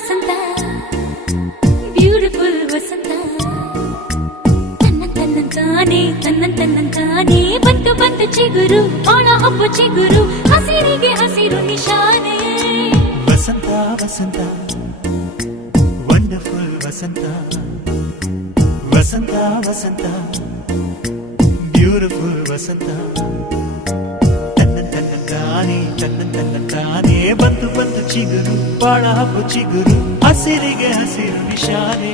ವಸಂತ beautiful ವಸಂತ ತನ್ನಂತಾನೆ ಬಂತು ಬಂತು ಚಿಗುರು ಒಳ ಹಬ್ಬ ಚಿಗುರು ಹಸಿರಿಗೆ ಹಸಿರು ನಿಶಾನೆ ವಸಂತ ವಸಂತ ವಂಡರ್ಫುಲ್ ವಸಂತ ವಸಂತ ವಸಂತ ಬ್ಯೂಟಿಫುಲ್ ವಸಂತ ತನ್ನಂತಾನೆ ಬಂತು ಬಂತು ಚಿಗುರು ಬಾಳ ಹಬ್ಬ ಚಿಗುರು ಹಸಿರಿಗೆ ಹಸಿರು ನಿಶಾನೆ